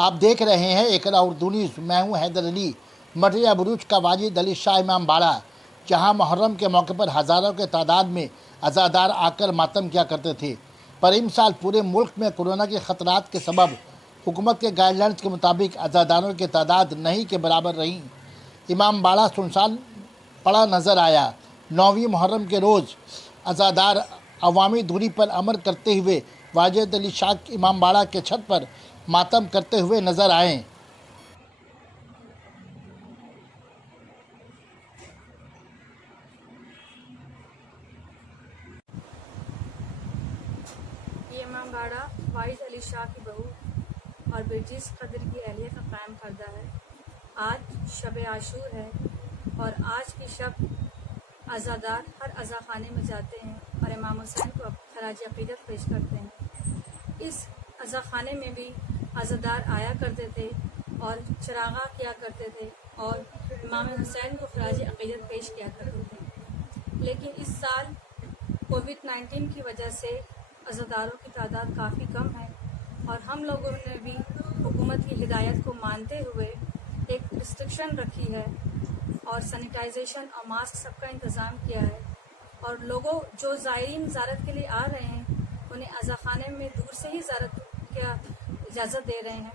आप देख रहे हैं एकरा उर्दू न्यूज़। मैं हूं हैदर अली। मटिया बुरुज का वाजिद अली शाह इमाम बाड़ा, जहां मुहर्रम के मौके पर हज़ारों के तादाद में अज़ादार आकर मातम किया करते थे, पर इन साल पूरे मुल्क में कोरोना के ख़तरात के सबब हुकूमत के गाइडलाइंस के मुताबिक अज़ादारों की तादाद नहीं के बराबर रही। इमाम बाड़ा सुनसान पड़ा नज़र आया। 9वीं मुहर्रम के रोज़ अज़ादार अवामी दूरी पर अमल करते हुए वाजिद अली शाह इमाम बाड़ा के छत पर मातम करते हुए नजर आए। ये इमाम बाड़ा वाइज अली शाह की बहू और बिरजिस कदर की अहलिया का कायम करदा है। आज शब आशूर है और आज की शब अज़ादार हर अज़ा खाने में जाते हैं और इमाम हुसैन को खराज अक़ीदत पेश करते हैं। इस अज़ा खाने में भी अज़ादार आया करते थे और चरागा किया करते थे और इमाम हुसैन को खराज अक़ीदत पेश किया करते थे। लेकिन इस साल कोविड-19 की वजह से अज़ादारों की तादाद काफ़ी कम है और हम लोगों ने भी हुकूमत की हिदायत को मानते हुए एक रिस्ट्रिक्शन रखी है और सैनिटाइजेशन और मास्क सबका इंतज़ाम किया है। और लोगों जो ज़ायरीन ज़ियारत के लिए आ रहे हैं उन्हें अज़ा खाने में दूर से ही ज़ियारत की इजाज़त दे रहे हैं।